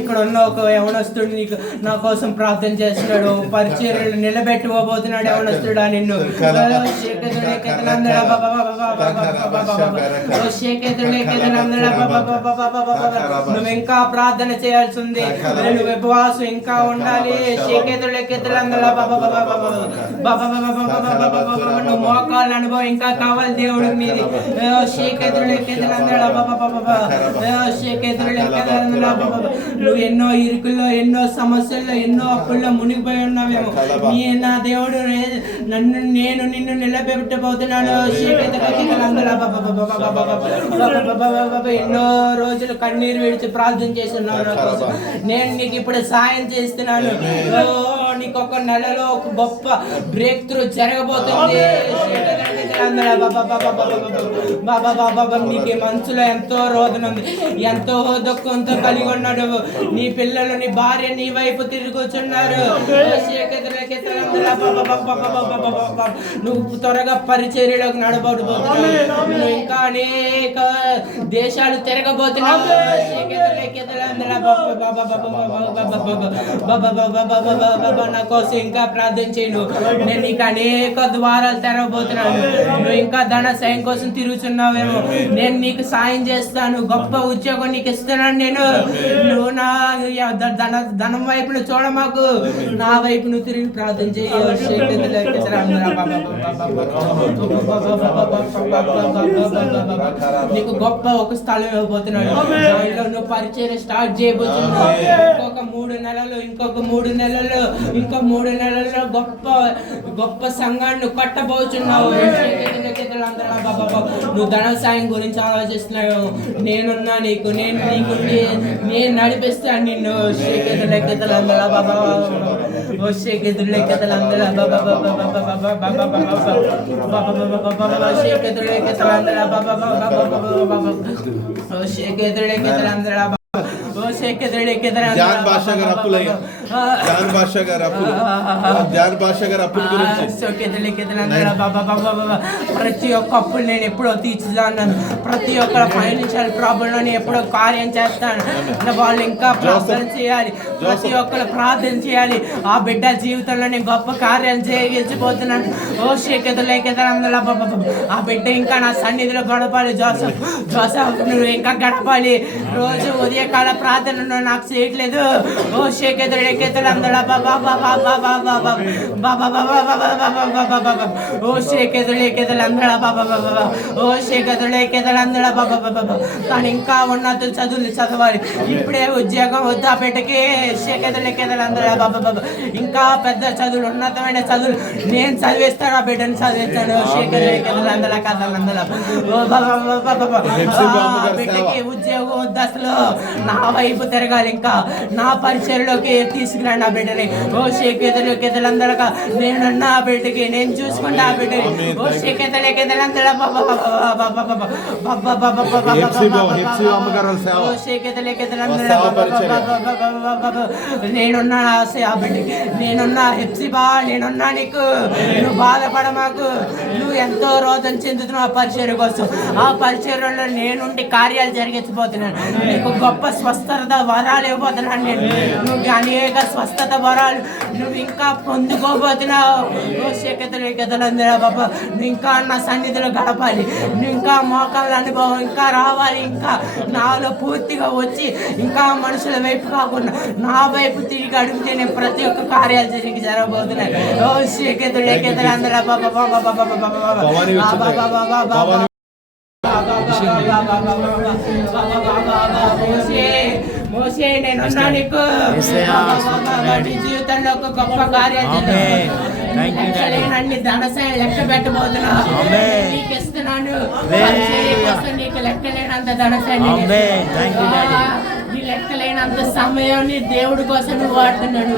ఇక్కడ ఉన్న ఒక యవనస్తుడు నీకు నా కోసం ప్రార్థన చేస్తున్నాడు, పరిచర్యలు నిలబెట్టుకోబోతున్నాడు యవనస్తుడా నిన్ను. నువ్వు ఇంకా ప్రార్థన చేయాల్సి ఉంది, నువ్వు ఉపవాసం ఇంకా ఉండాలి. నువ్వు మోకాళ్ళ అనుభవం ఇంకా కావాలి దేవుడి మీద. నువ్వు ఎన్నో ఇరుకుల్లో, ఎన్నో సమస్యల్లో, ఎన్నో అప్పుల్లో మునిగిపోయి ఉన్నావేమో. నా దేవుడు నిన్ను నిలబెట్టబోతున్నాడు. ఎన్నో రోజులు కన్నీరు విడిచి ప్రార్థన చేస్తున్నాను నా కోసం. నేను నీకు ఇప్పుడు సాయం చేస్తున్నాను. నీకు ఒక నెలలో ఒక గొప్ప బ్రేక్ త్రూ జరగబోతుంది. నీకు మనసులో ఎంతో రోదన ఉంది, ఎంతో దుఃఖంతో కలిగి ఉన్నాడు. నీ పిల్లలు, నీ భార్య నీ వైపు తిరుగుతున్నారు. నువ్వు త్వరగా పరిచర్యలోకి నడబడిపోతున్నావు. నువ్వు ఇంకా అనేక దేశాలు తిరగబోతున్నావు. నా కోసం ఇంకా ప్రార్థన చేయను. నేను నీకు అనేక ద్వారాలు తెరవబోతున్నాను. నువ్వు ఇంకా ధన సాయం కోసం తిరుగుతున్నావేమో, నేను నీకు సాయం చేస్తాను. గొప్ప ఉద్యోగం నీకు ఇస్తున్నాను నేను. నువ్వు నా ధనం వైపు నువ్వు చూడ, మాకు నా వైపు నువ్వు తిరిగి ప్రార్థన చేయి. నీకు గొప్ప ఒక స్థలం ఇవ్వబోతున్నాడు. నువ్వు పరిచయం స్టార్ట్ చేయబోతున్నావు. ఇంకొక మూడు నెలల్లో గొప్ప సంఘాన్ని కట్టబోతున్నావు. నువ్వు ధన సాయం గురించి ఆలోచిస్తున్నావు. నేనున్నా నీకు, నేను నడిపిస్తాను నిన్ను. ప్రతి ఒక్క అప్పులు నేను ఎప్పుడో తీర్చుతాను. ప్రతి ఒక్క ఫైనాన్షియల్ ప్రాబ్లం ఎప్పుడో కార్యం చేస్తాను. వాళ్ళు ఇంకా ప్రార్థన చేయాలి, ప్రతి ఒక్కరు ప్రార్థన చేయాలి. ఆ బిడ్డ జీవితంలో నేను గొప్ప కార్యాలు చేయగలిగిపోతున్నాను. ఆ బిడ్డ ఇంకా నా సన్నిధిలో గడపాలి. జోసఫ్ నువ్వు ఇంకా గడపాలి. రోజు ఉదయకాల ప్రార్థన నాకు చేయట్లేదు. ఓ శేఖేతలు అందరూ కానీ ఇంకా ఉన్నత చదువులు చదవాలి. ఇప్పుడే ఉద్యోగం వద్దా పెట్టకి. శేఖేతలు అందరూ ఇంకా పెద్ద చదువులు, ఉన్నతమైన చదువులు నేను చదివిస్తాను. ఆ బిడ్డను చదివిస్తాను. శేఖేతలు అందరూ కథలందరూ బిడ్డకి ఉద్యోగం వద్ద, అసలు నా వైపు తిరగాలి. ఇంకా నా పరిచయలోకి తీసుకురండి ఆ బిడ్డని. ఓ శేఖేతలందరూ నేనున్నా ఆ బిడ్డకి, నేను చూసుకుంటా ఆ బిడ్డని. ఓ శేఖేతలందరూ నేనున్నా ఆ బిడ్డకి, నేనున్నా హెప్సిబా, నేనున్నా నీకు. నువ్వు బాధపడ మాకు. నువ్వు ఎంతో రోదన చెందుతున్నావు ఆ పరిచయం కోసం. ఆ పరిచయంలో నేనుండి కార్యాలు జరిగించబోతున్నాను. నీకు గొప్ప స్వస్థత వరాలు ఇవ్వబోతున్నాను నేను. నువ్వు అనేక స్వస్థత వరాలు నువ్వు ఇంకా పొందుకోబోతున్నావు. బాబా నువ్వు ఇంకా నా సన్నిధిలో గడపాలి. నువ్వు ఇంకా మోకాళ్ళ అనుభవం ఇంకా రావాలి. ఇంకా నాలో పూర్తిగా వచ్చి ఇంకా మనుషుల వైపు కాకుండా నా వైపు తిరిగి అడిగితే నేను ప్రతి ఒక్క కార్యాలు తిరిగి జరగబోతున్నాను. ఓ శేఖేతలు అందరూ మోసే నేనున్నా నీకు. జీవితంలో ఒక గొప్ప కార్యాలు ధన సాయం లెక్క పెట్టబోతున్నా. నీకు ఇస్తున్నాను. నీకు లెక్కలేనంత ధన సాయం, నీ లెక్కలేనంత సమయాన్ని దేవుడి కోసం నువ్వు వాడుతున్నాడు.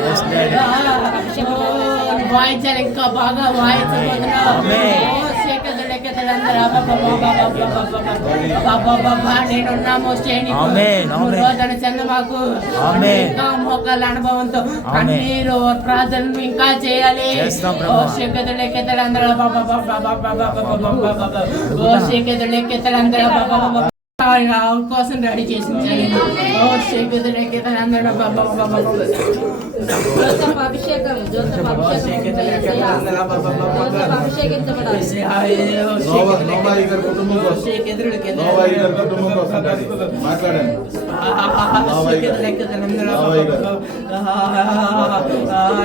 వాయించాలి, ఇంకా బాగా వాయించబోతున్నావు. నేనున్నాము రోదన చందమాకు. ఇంకా మోకాళ్ళ అనుభవంతో కన్నీరు ప్రార్థనలు ఇంకా చేయాలి. శేఖతులెక్కెతలందరూ కోసం రెడీ చేసింది. ఓ శేఖర్ అందరూ అభిషేకం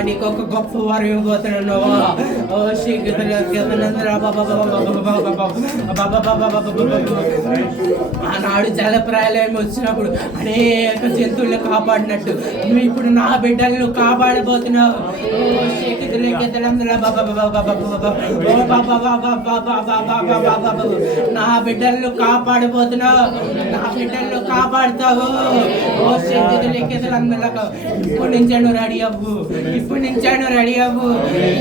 నీకొక గొప్ప వారు ఇవ్వబోతున్నాను. ఓ శేఖర్ ఆనాడు జలప్రాయాలయం వచ్చినప్పుడు అనేక జంతువులను కాపాడినట్టు నువ్వు ఇప్పుడు నా బిడ్డలను కాపాడబోతున్నావు. నా బిడ్డలను కాపాడబోతున్నావు, నా బిడ్డలను కాపాడుతావు. ఓ శక్తులందరూ ఇప్పుడు నుంచాను రెడీ అవ్వు, ఇప్పుడు నుంచాను రెడీ అవ్వు.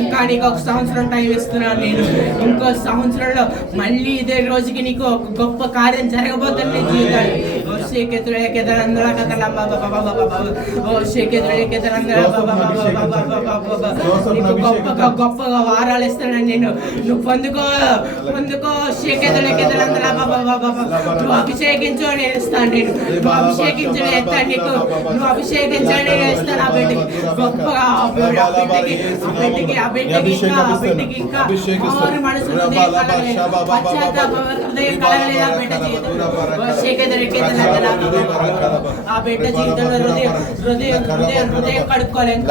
ఇంకా నీకు ఒక సంవత్సరం టైం ఇస్తున్నాను నేను. ఇంకో సంవత్సరంలో మళ్ళీ ఇదే రోజుకి నీకు ఒక గొప్ప కార్యం జరగబోతుంది నీ జీవితాలు. ఓ శేఖతులందరూ గొప్పగా వారాలు ఇస్తాను నేను. నువ్వు పొందుకో పొందుకో శేఖతులందరూ నువ్వు అభిషేకించు నేను ఇస్తాను. నేను నువ్వు అభిషేకించు ఇస్తాను నీకు, నువ్వు అభిషేకించని నేను ఇస్తాను. ఆ బిడ్డకి గొప్పగా ఆ బిడ్డకి ఇంకా ఆరు మనసు హృదయం కలగలేదు ఆ బిడ్డ జీవితంలో. ఆ బిడ్డ జీవితంలో హృదయం కడుక్కోలేదు.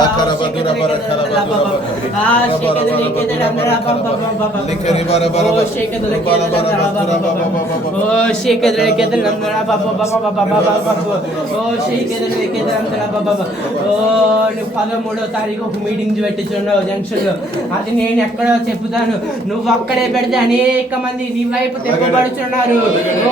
నువ్వు 13వ తారీఖు ఒక మీటింగ్ పెట్టించున్నావు జంక్షన్ లో. అది నేను ఎక్కడో చెప్తాను, నువ్వు అక్కడే పెడితే అనేక మంది నీ వైపు తిప్పబడుచున్నారు. ఓ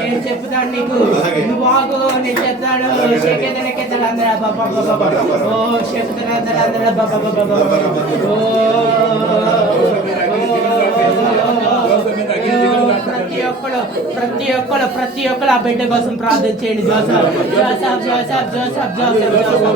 నేను చెప్తాను నీకు, నువ్వు ఆగు నేను చెప్తాను. ఓ ప్రతి ఒక్కరు ఆ బిడ్డ కోసం ప్రార్థన చేయండి. Joseph Joseph Joseph Joseph Joseph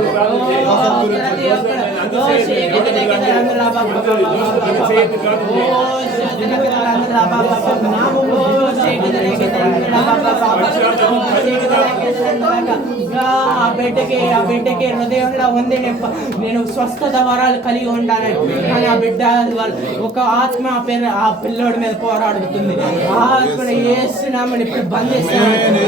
ఆ బిడ్డకి హృదయంలో ఉంది నేను స్వస్థత వరాలు కలిగి ఉండాలని. కానీ ఆ బిడ్డ ఒక ఆత్మ ఆ పిల్లోడి మీద పోరాడుతుంది. ఆ ఆత్మను ఏసునామని ఇప్పుడు బంధిస్తున్నాను.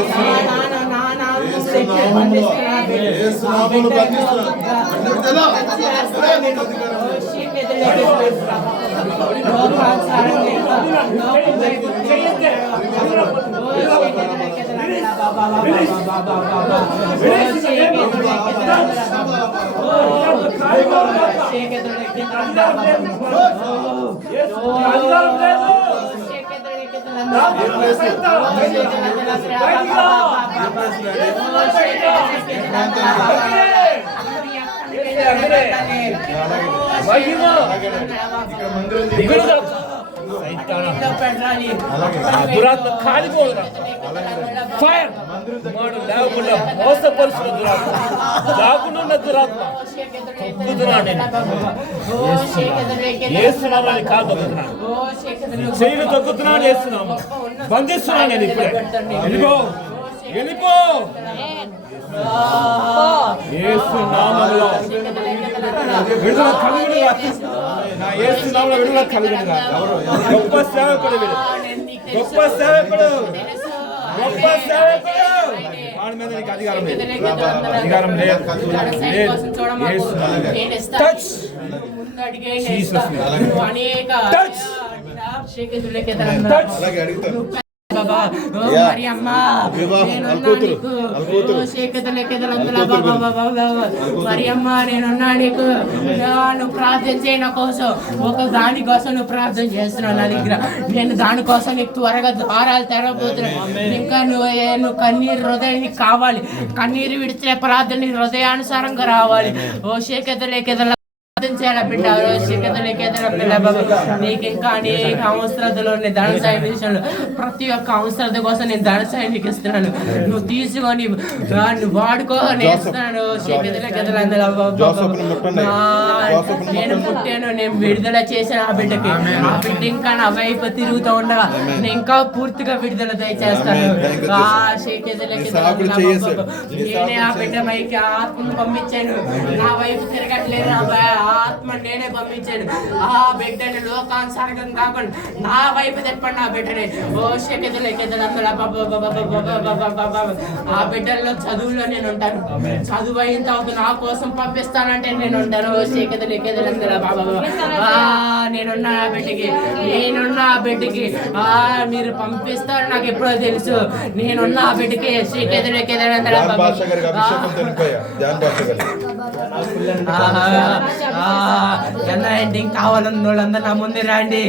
దురాత్మ కాలిపోదురా ఫైర్ మాడు లేకుండా మోసపరుచున్న దురాత్మ దాగునున్న దురాత్మ ఏసునామని కాలు తొక్కుతున్నాను, చెయ్యిని తొక్కుతున్నాను, ఏసునామా బంధిస్తున్నాను. నేను ఇప్పుడే వెళ్ళిపో వెళ్ళిపో ఏసునామములో విడుదల కలుగునుగా, నా ఏసునామములో విడుదల కలుగునుగా. గొప్ప సేవకుడు వీడు, గొప్ప సేవకుడు, గొప్ప సేవకుడు. వాడి మీద నీకు అధికారం లేదు, అధికారం లేదు. Touch Jesus touch touch. Mariyamma నేనున్నా నీకు, నువ్వు ప్రార్థన చేయన కోసం ఒక దానికోసం నువ్వు ప్రార్థన చేస్తున్నావు నా దగ్గర. నేను దానికోసం నీకు త్వరగా ద్వారాలు తెరవబోతున్నాను. ఇంకా నువ్వు కన్నీరు హృదయానికి కావాలి, కన్నీరు విడిచే ప్రార్థన హృదయానుసారంగా రావాలి. ఓ శేఖతలేకెదల చేయాల బిడ్డ నీకు ఇంకా అనేక అవసరతలు ఉన్నాయి. ధన సాయం విషయంలో ప్రతి ఒక్క అవసరత కోసం నేను ధన సాయం నీకు ఇస్తున్నాను. నువ్వు తీసుకొని నువ్వు వాడుకో నేస్తున్నాను. నేను పుట్టాను, నేను విడుదల చేశాను ఆ బిడ్డకి. ఆ బిడ్డ ఇంకా నా వైపు తిరుగుతూ ఉండగా నేను ఇంకా పూర్తిగా విడుదల దయచేస్తాను. నేనే ఆ బిడ్డ పైకి ఆత్మను పంపించాను. నా వైపు తిరగట్లేదు, ఆత్మ నేనే పంపించాను. ఆ బిడ్డని లోకానుసారం కాకుండా నా వైపు తెప్పండి. ఆ బిడ్డని ఆ బిడ్డల్లో చదువులో నేను ఉంటాను. చదువు అయిన తర్వాత నా కోసం పంపిస్తానంటే నేను ఉంటాను. నేనున్నా ఆ బిడ్డకి, నేనున్నా ఆ బిడ్డకి. మీరు పంపిస్తారు నాకు ఎప్పుడో తెలుసు. నేనున్నా ఆ బిడ్డకి ఎండింగ్ కావాలన్న వాళ్ళందరూ నా ముందు రండి.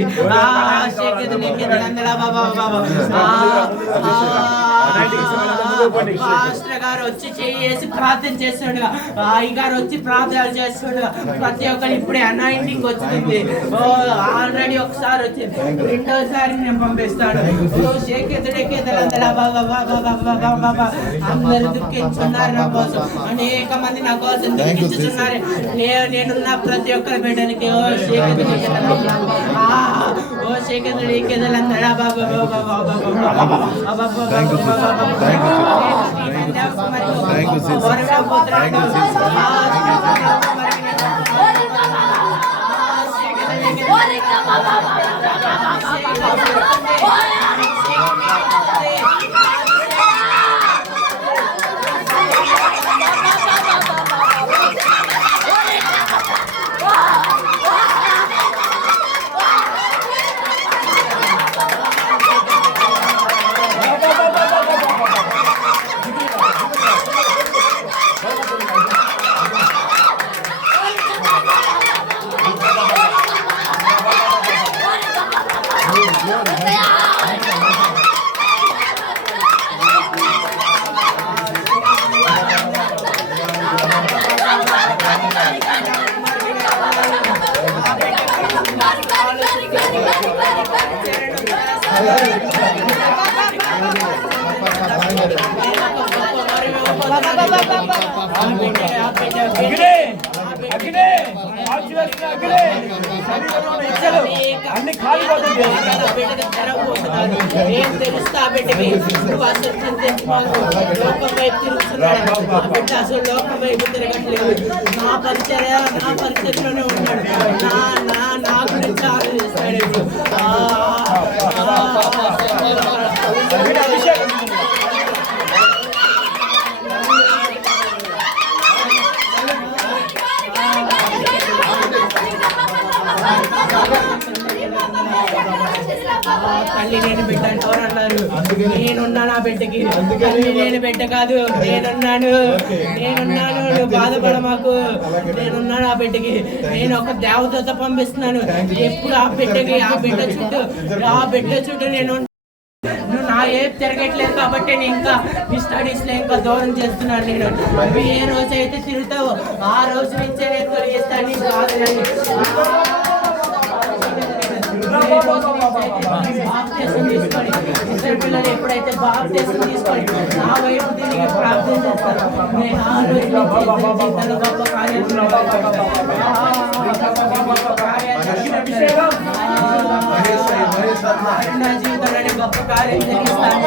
పాస్టర్ గారు వచ్చి చేసి ప్రార్థన చేస్తుండగా, అయ్య గారు వచ్చి ప్రార్థన చేస్తుండగా ప్రతి ఒక్కరు ఇప్పుడే అనాయింటింగ్ వచ్చింది. ఆల్రెడీ ఒకసారి వచ్చింది, రెండోసారి నేను పంపిస్తాను. అందరు దుఃఖించున్నారు నా కోసం, అనేక మంది నా కోసం దుఃఖించుతున్నారు. నేనున్న ప్రతి ఒక్కరి బిడ్డనికి అన్ని ఖాళీ పోతుంది. ఏం తెలుస్తా బిడ్డకి నువ్వు అసలు లోకం వైపు తిరుగుతున్నాడు. ఆ బిడ్డ అసలు లోకం వైపు తిరగట్లేదు. నా పరిచయలోనే ఉన్నాడు. నా గురించి ఆలోచిస్తాడు. తల్లి నేను బిడ్డ ఎవరు అన్నారు? నేనున్నా నా బిడ్డకి. తల్లి నేను బిడ్డ కాదు, నేనున్నాను. నువ్వు బాధపడ మాకు. నేనున్నా నా బిడ్డకి. నేను ఒక దేవదూత పంపిస్తున్నాను. ఎప్పుడు ఆ బిడ్డ చుట్టూ నేను నువ్వు నా ఏం తిరగట్లేదు కాబట్టి నేను ఇంకా నీ స్టడీస్ లో ఇంకా దూరం చేస్తున్నాను. నేను నువ్వు ఏ రోజు అయితే తిరుగుతావో ఆ రోజు నుంచే నేను తొలగిస్తాను నీ బాధలని. ఇద్దరు పిల్లలు ఎప్పుడైతే బాప్తిసం తీసుకొని నా వైపు తిరిగి ప్రార్థన చేస్తారు, నేను ఆ రోజు జీవితంలో గొప్ప కార్యం నా జీవితంలోనే గొప్ప కార్యం జరిగిస్తాను.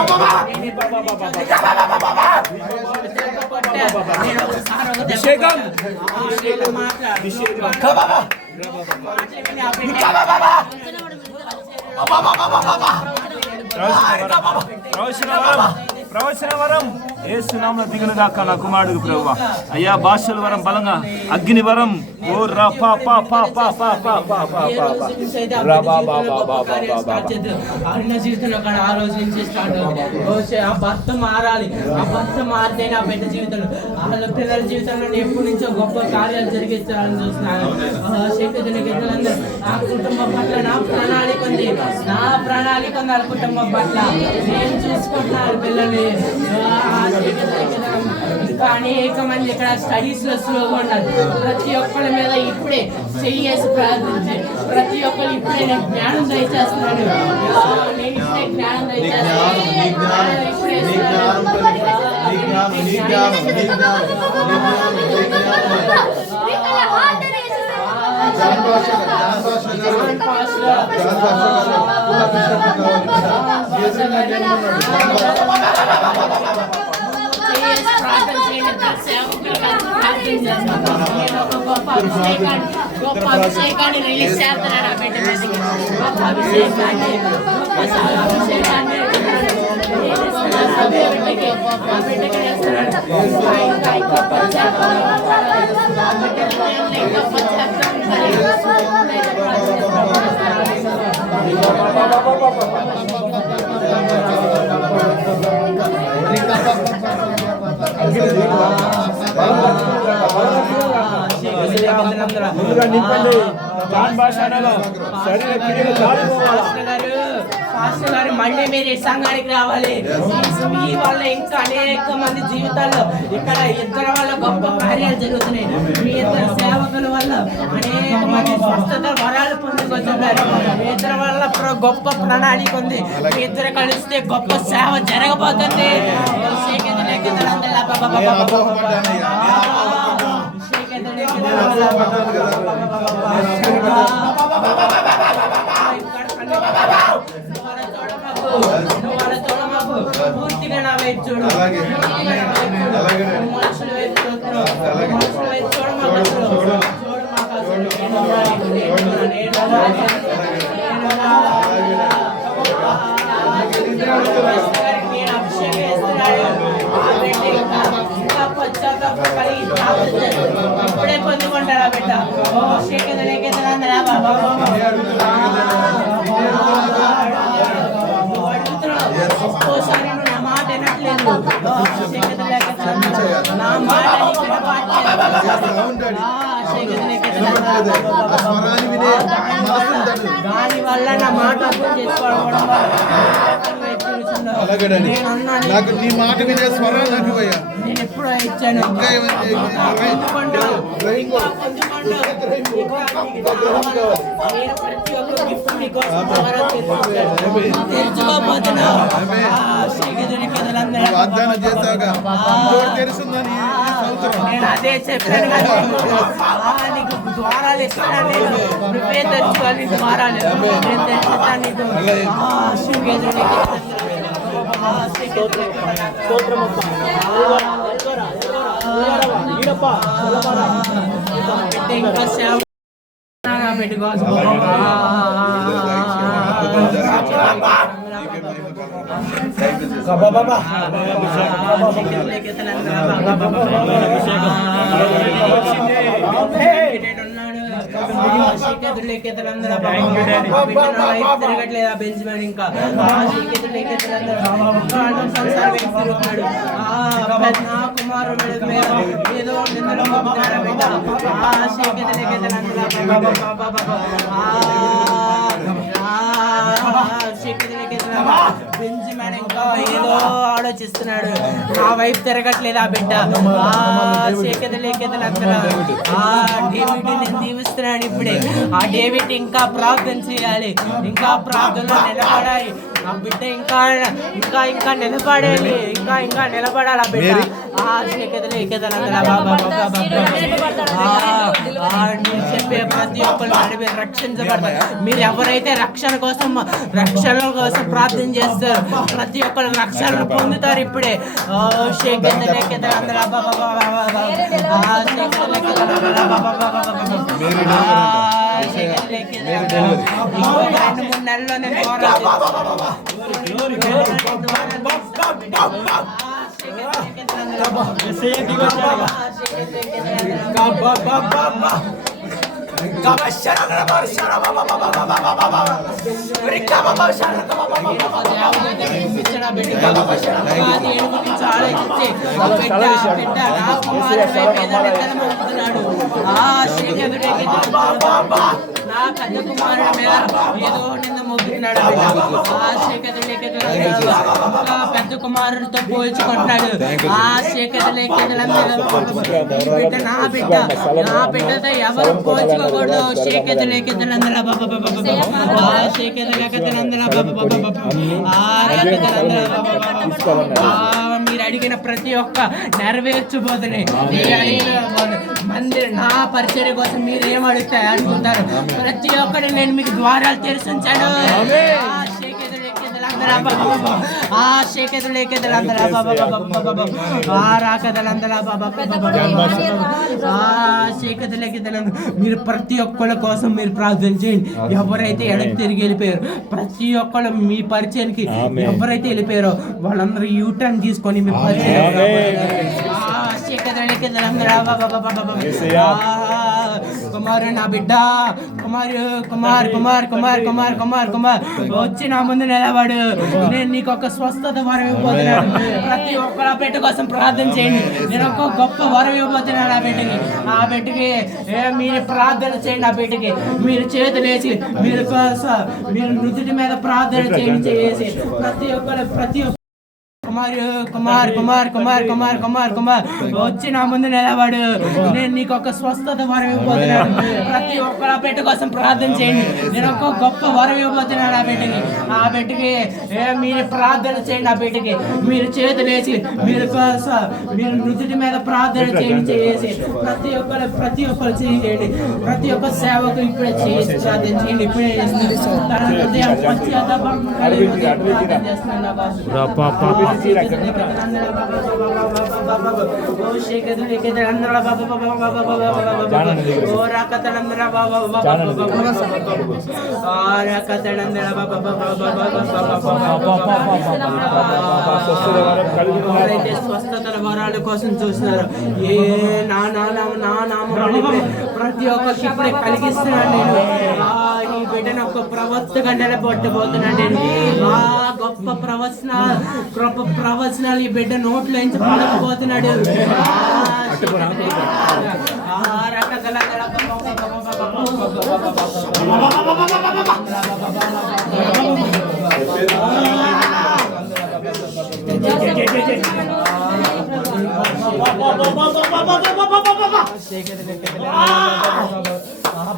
ప్రవచన వరం యేసు నామమున దిగును గాక నా కుమారుడు ప్రభువా. అయ్యా భాషల వరం బలంగా, అగ్ని వరం ఓ రా పా పా పా పా పా పా పా పా ఆ భర్త మారాలి. ఆ భర్త మారితే నా బిడ్డ జీవితంలో వాళ్ళ పిల్లల జీవితంలో ఎప్పటి నుంచో గొప్ప కార్యాలు జరిగించాలని చూస్తున్నాను. ఆ కుటుంబం పట్ల నా ప్రణాళిక ఉంది. నా ప్రణాళిక ఉంది వాళ్ళ కుటుంబం పట్ల. నేను చూసుకుంటున్నాను పిల్లల్ని. ఇంకా అనేక మంది ఇక్కడ స్టడీస్ లో స్లోగా ఉన్నారు. ప్రతి ఒక్కరి మీద ఇప్పుడే చెయ్యేసి ప్రార్థించి ప్రతి ఒక్కరు ఇప్పుడే నేను జ్ఞానం దయచేస్తున్నాను. నేను ఇప్పుడే జ్ఞానం దయచేస్తున్నాను. గొప్ప అభిషేకాన్ని రిలీజ్ చేస్తున్నాడు. ఆ బిడ్డ మీదకి గొప్ప అభిషేకాన్ని పాస్టర్ గారు మళ్ళీ మీరు ఈ సంఘానికి రావాలి. మీ వల్ల ఇంకా అనేక మంది జీవితాల్లో ఇక్కడ ఇద్దరు వల్ల గొప్ప కార్యాలు జరుగుతున్నాయి. మీ ఇద్దరు సేవకుల వల్ల అనేక మంది స్వస్థత వరాలు పొందుకొచ్చున్నారు. మీ ఇద్దరు వల్ల గొప్ప ప్రణాళిక ఉంది. మీ ఇద్దరు కలిస్తే గొప్ప సేవ జరగబోతుంది. పూర్తిగా నా వైపు చూడు. మనుషుల వైపు చూడు. ఇప్పుడే పొందుకుంటారా బిడ్డ? ఒక్కోసారి నువ్వు నా మాట వినట్లేదు. నా మాట దాని వల్ల నా మాట అర్థం చేసుకోవడం నాకు నీ మాట వినే స్వరం నాకు నేను ఎప్పుడో ఇచ్చాను. ప్రతి ఒక్క గిఫ్ట్ తెలుసుకోబోతున్నా. వాగ్దానం చేశాక తెలుసుందని నేను అదే చెప్పాను కదా, నీకు ద్వారాలు ఇస్తాను. నేను నువ్వే తెచ్చుకోవాలి ద్వారాలు. నేను తెచ్చుతాను నీకు. ఇంకా సేవ పెట్టుకో. తిరగట్లేదా బెంజ్మన్? ఇంకా నా కుమారుడు ఏదో బెంజ్మన్ ఇంకా ఏదో ఆలోచిస్తున్నాడు. నా వైపు తిరగట్లేదు ఆ బిడ్డ. డేవిడ్ నేను దీవిస్తున్నాను ఇప్పుడే. ఆ డేవిడ్ ఇంకా ప్రార్థన చేయాలి. ఇంకా ప్రార్థనలో నిలబడాలి ఆ బిడ్డ. ఇంకా ఇంకా ఇంకా నిలబడాలి. ఇంకా ఇంకా నిలబడాలి ఆ బిడ్డ. నేను చెప్పే ప్రతి ఒక్కరు నడిపి రక్షించబడతారు. మీరు ఎవరైతే రక్షణ కోసం ప్రార్థన చేస్తారు ప్రతి ఒక్కరు రక్షణ పొందుతారు ఇప్పుడే. నెలలో నేను నా పెద్ద కుమారుడి మీద ఏదో నిన్న మోపుతున్నాడు ఆ శేఖతులేఖతులు ఇంకా పెద్ద కుమారుడితో పోల్చుకుంటున్నాడు ఆ శేఖతులేఖతులందరూ బిడ్డ నా బిడ్డతో ఎవరు పోల్చుకోకూడదు శేఖతులేఖతులందరూ మీరు అడిగిన ప్రతి ఒక్క నెరవేర్చబోతున్నాయి. మందిర నా పరిచర్య కోసం మీరు ఏం అడుగుతాయి అనుకుంటారు. ప్రతి ఒక్కటి నేను మీకు ద్వారాలు తెరిచించాను. మీరు ప్రతి ఒక్కళ్ళ కోసం మీరు ప్రార్థన చేయండి. ఎవరైతే ఎడకి తిరిగి వెళ్ళిపోయారు, ప్రతి ఒక్కళ్ళు మీ పరిచయానికి ఎవరైతే వెళ్ళిపోయారో వాళ్ళందరూ యూటర్న్ తీసుకొని మీ పరిచయం కుమారు నా బిడ్డ కుమార్ వచ్చి నా ముందు నిలబడు. నేను నీకు ఒక స్వస్థత వరం ఇవ్వబోతున్నాను. ప్రతి ఒక్కరు ఆ బిడ్డ కోసం ప్రార్థన చేయండి. నేను ఒక గొప్ప వరం ఇవ్వబోతున్నాను ఆ బిడ్డకి. మీరు ప్రార్థన చేయండి. ఆ బిడ్డకి మీరు చేతులు వేసి మీరు నుదుటి మీద ప్రార్థన చేసి ప్రతి ఒక్క కుమార్ వచ్చి నా ముందు నిలబడు. నేను నీకు ఒక స్వస్థత వరం ఇవ్వబోతున్నాను. ప్రతి ఒక్కరు ఆ బిడ్డ కోసం ప్రార్థన చేయండి. నేను ఒక గొప్ప వరం ఇవ్వబోతున్నాను ఆ బిడ్డకి. మీరు ప్రార్థన చేయండి. ఆ బిడ్డకి మీరు చేతులు వేసి మీరు నుదుటి మీద ప్రార్థన చేసి ప్రతి ఒక్కరు చేయండి. ప్రతి ఒక్క సేవకు ఇప్పుడే చేసి ప్రార్థన చేయండి. ఇప్పుడే స్వస్థతల వరాల కోసం చూస్తున్నారు. ఏ నా ప్రతి ఒక్కరికి ఇప్పుడే కలిగిస్తున్నాను నేను. ఈ బిడ్డను ఒక ప్రవక్తగా నిలబెట్టబోతున్నాను నేను. గొప్ప ప్రవచనాలు ఈ బిడ్డ నోట్లో నుంచి పలకపోతున్నాడు.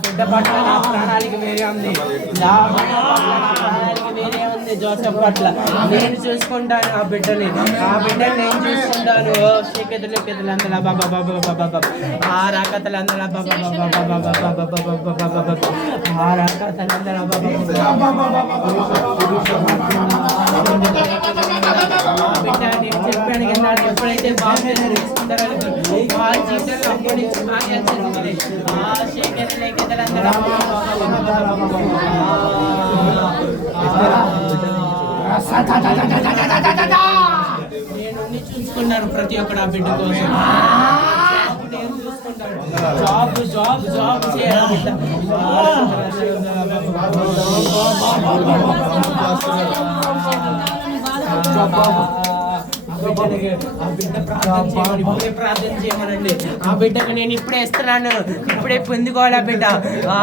బిడ్డ పట్ల నా ప్రాణానికి వేరే ఉంది. జోసెఫ్ పట్ల నేను చూసుకుంటాను. ఆ బిడ్డని నేను చూసుకుంటాను. శేఖతులు అందలా బాబా ఆ రాకతలు అందలా బాబా ఆ రాకతలు అందలా బాబా బిడ్డ నేను చెప్పాను కదా. ఎప్పుడైతే బాబు తీసుకుంటారో వాళ్ళ జీవితంలో అప్పటి నుంచి బాగా జరుగుతుంది. ఆ శేఖతులు అందలా నేను చూసుకున్నాను. ప్రతి ఒక్కడు ఆ బిడ్డ కోసం నేను చూసుకుంటాను. జాబ్ చేయాలి బిడ్డ. ప్రార్థన చేయమనండి. ఆ బిడ్డకు నేను ఇప్పుడే ఇస్తున్నాను. ఇప్పుడే పొందుకోవాలి ఆ బిడ్డ. ఆ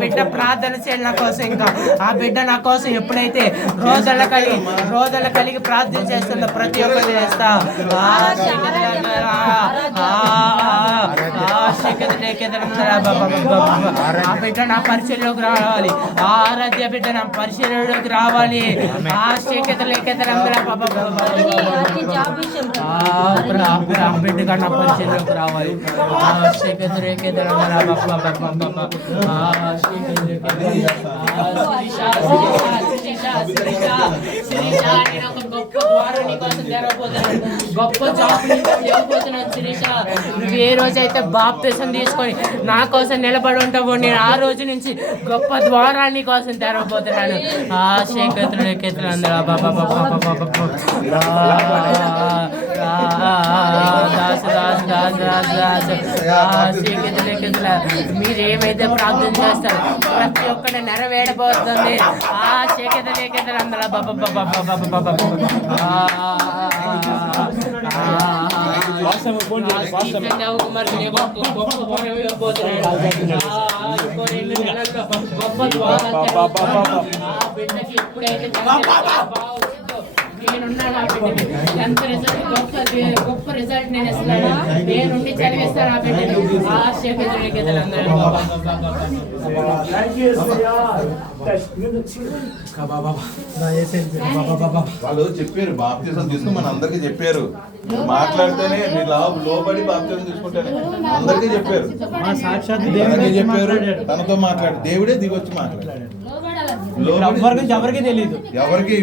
బిడ్డ ప్రార్థన చేయాలి నా కోసం. ఇంకా ఆ బిడ్డ నా కోసం ఎప్పుడైతే రోజుల కలిగి ప్రార్థన చేస్తుందో ప్రతి ఒక్కరు చేస్తా. ఆ బిడ్డ నా పరిచయంలోకి రావాలి. ఆరాధ్య బిడ్డ నా పరిచయంలోకి రావాలి. ఆ బిడ్డగా నా పరిచయంలోకి రావాలి. గొప్ప జాబ్ ఇవ్వబోతున్నాను శిరీష. నువ్వు ఏ రోజైతే బాప్తిసం తీసుకొని నా కోసం నిలబడి ఉంటావో నేను ఆ రోజు నుంచి గొప్ప ద్వారాన్ని కోసం తెరవబోతున్నాను. ఆ శేఖతులు అందరూ మీరేమైతే ప్రార్థన చేస్తారు ప్రతి ఒక్కటి నెరవేరబోతుంది. ఆ శేఖతులు అందరూ పాస్టర్ ఫోన్ చేయండి పాస్టర్ స్టీఫెన్ దేవకుమార్కి నేను గొప్ప వరం ఇవ్వబోతున్నాను. ఇంకో 2 నెలల్లో గొప్ప ద్వారాలు తెరవబోతున్నాను. ఆ బిడ్డకి ఎప్పుడైతే నేనున్నాను. ఆ బిడ్డకి ఎంత రిజల్ట్ గొప్ప రిజల్ట్ నేను ఇస్తాను. నేనుండి చదివిస్తాను ఆ బిడ్డని. వాళ్ళు చెప్పారు బాప్తిజం తీసుకుని మన అందరికి చెప్పారు. మాట్లాడితేనే మీరు లోబడి బాప్తిజం తీసుకుంటారు అందరికీ చెప్పారు. అందరికీ చెప్పారు. తనతో మాట్లాడు దేవుడే దిగొచ్చి మాట్లాడాడు. ఎవరికి తెలియదు. ఎవరికి